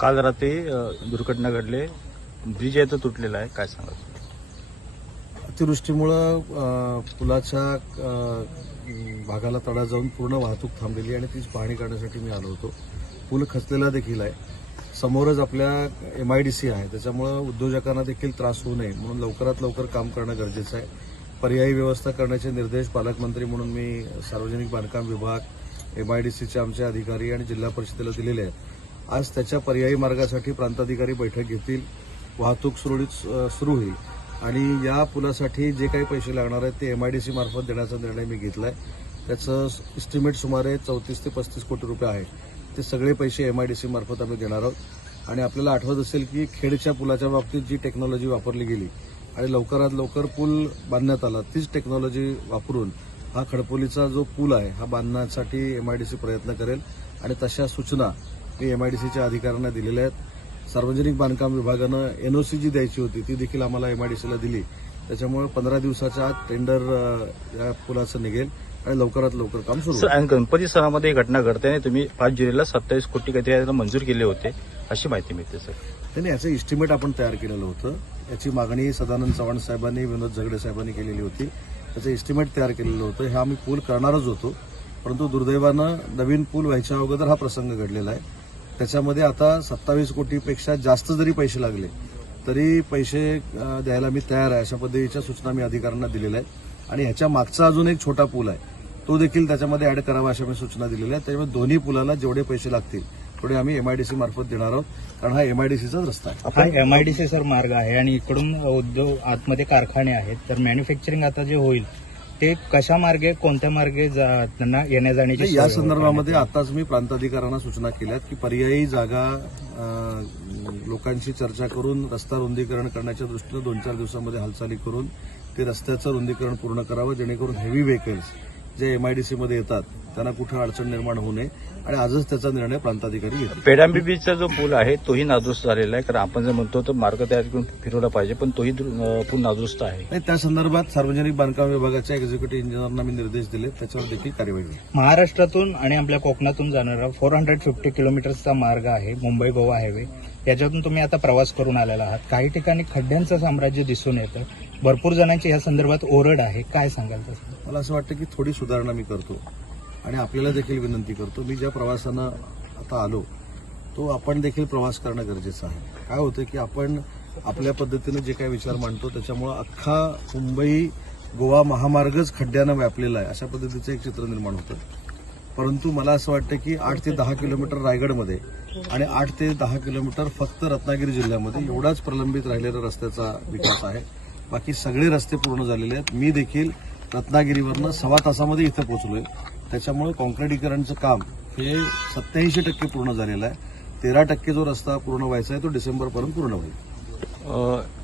काल रात्री दुर्घटना घडले ब्रिज आहे तर तुटलेला आहे काय सांगा अतिवृष्टीमुळं पुलाच्या भागाला तडा जाऊन पूर्ण वाहतूक थांबलेली आणि तीच पाहणी करण्यासाठी मी आलो होतो पूल खचलेला देखील आहे समोरच आपल्या एम आय डी सी आहे त्याच्यामुळं उद्योजकांना देखील त्रास होऊ नये म्हणून लवकरात लवकर काम करणं गरजेचं आहे पर्यायी व्यवस्था करण्याचे निर्देश पालकमंत्री म्हणून मी सार्वजनिक बांधकाम विभाग एमआयडीसीचे आमचे अधिकारी आणि जिल्हा परिषदेला दिलेले आहेत आज त्याच्या पर्यायी मार्गासाठी प्रांताधिकारी बैठक घेतील वाहतूक सुरळीत सुरू होईल आणि या पुलासाठी जे काही पैसे लागणार आहेत ते एमआयडीसी मार्फत देण्याचा निर्णय मी घेतला आहे त्याचं इस्टिमेट सुमारे चौतीस ते पस्तीस कोटी रुपये आहे ते सगळे पैसे एमआयडीसी मार्फत आम्ही देणार आहोत आणि आपल्याला आठवत असेल की खेडच्या पुलाच्या बाबतीत जी टेक्नॉलॉजी वापरली गेली आणि लवकरात लवकर पूल बांधण्यात आला तीच टेक्नॉलॉजी वापरून हा खडपोलीचा जो पूल आहे हा बांधण्यासाठी एमआयडीसी प्रयत्न करेल आणि तशा सूचना मी एमआयडीसीच्या अधिकाऱ्यांना दिलेल्या आहेत सार्वजनिक बांधकाम विभागानं एनओसी जी द्यायची होती ती देखील आम्हाला एमआयडीसीला दिली त्याच्यामुळे पंधरा दिवसाच्या आत टेंडर या पुलाचं निघेल आणि लवकरात लवकर काम सुरू गणपती सणामध्ये घटना घडते आणि तुम्ही पाच जुलैला सत्तावीस कोटी काहीतरी मंजूर केले होते अशी माहिती मिळते सर त्यांनी याचं इस्टिमेट आपण तयार केलेलं होतं याची मागणी सदानंद चव्हाण साहेबांनी विनोद झगडे साहेबांनी केलेली होती त्याचं एस्टिमेट तयार केलेलं होतं हे आम्ही पूल करणारच होतो परंतु दुर्दैवानं नवीन पूल व्हायच्या अगोदर हा प्रसंग घडलेला आहे त्याच्यामध्ये आता सत्तावीस कोटीपेक्षा जास्त जरी पैसे लागले तरी पैसे द्यायला मी तयार आहे अशा पद्धतीच्या सूचना मी अधिकाऱ्यांना दिलेल्या आहेत आणि ह्याच्या मागचा अजून एक छोटा पूल आहे तो देखील त्याच्यामध्ये ऍड करावा अशा मी सूचना दिलेल्या आहेत त्याच्यामुळे दोन्ही पुलाला जेवढे पैसे लागतील पुढे आम्ही एमआयडीसी मार्फत देणार आहोत कारण हा एमआयडीसीचाच रस्ता आहे हा एमआयडीसी सर मार्ग आहे आणि इकडून उद्योग आतमध्ये कारखाने आहेत तर मॅन्युफॅक्चरिंग आता जे होईल ते कशा मार्गे कोणत्या मार्गे त्यांना येण्या जाण्याची या संदर्भामध्ये आताच मी प्रांताधिकाऱ्यांना सूचना केल्यात की पर्यायी जागा लोकांशी चर्चा करून रस्ता रुंदीकरण करण्याच्या दृष्टीनं दोन चार दिवसांमध्ये हालचाली करून ते रस्त्याचं रुंदीकरण पूर्ण करावं जेणेकरून हेवी व्हेकल्स जे एमआयडीसीमध्ये येतात त्यांना कुठं अडचण निर्माण होऊ नये आणि आजच त्याचा निर्णय प्रांताधिकारी घेतला पेडांबी बीचचा जो पूल आहे तोही नादुरुस्त झालेला आहे कारण आपण जर म्हणतो तर मार्ग तयार फिरवला पाहिजे पण तोही पूल नादुरुस्त आहे आणि त्या संदर्भात सार्वजनिक बांधकाम विभागाच्या एक्झिक्युटिव्ह इंजिनियरना मी निर्देश दिले त्याच्यावर देखील कार्यवाही महाराष्ट्रातून आणि आपल्या कोकणातून जाणारा फोर हंड्रेड फिफ्टी किलोमीटर्सचा मार्ग आहे मुंबई गोवा हायवे याच्यातून तुम्ही आता प्रवास करून आलेला आहात काही ठिकाणी खड्ड्यांचं साम्राज्य दिसून येतं भरपूर जणांची या संदर्भात ओरड आहे काय सांगाल मला असं वाटतं की थोडी सुधारणा मी करतो आणि आपल्याला देखील विनंती करतो मी ज्या प्रवासानं आता आलो तो आपण देखील प्रवास करणं गरजेचं आहे काय होतं की आपण आपल्या पद्धतीनं जे काही विचार मांडतो त्याच्यामुळं अख्खा मुंबई गोवा महामार्गच खड्ड्यानं व्यापलेला आहे अशा पद्धतीचं एक चित्र निर्माण होतं परंतु मला असं वाटतं की आठ ते दहा किलोमीटर रायगडमध्ये आणि आठ ते दहा किलोमीटर फक्त रत्नागिरी जिल्ह्यामध्ये एवढाच प्रलंबित राहिलेला रस्त्याचा विकास आहे बाकी सगळे रस्ते पूर्ण झालेले आहेत मी देखील रत्नागिरीवरनं सव्वा तासामध्ये इथं पोहोचलोय त्याच्यामुळे कॉन्क्रिटीकरणचं काम हे सत्याऐंशी टक्के पूर्ण झालेलं आहे तेरा टक्के जो रस्ता पूर्ण व्हायचा आहे तो डिसेंबरपर्यंत पूर्ण होईल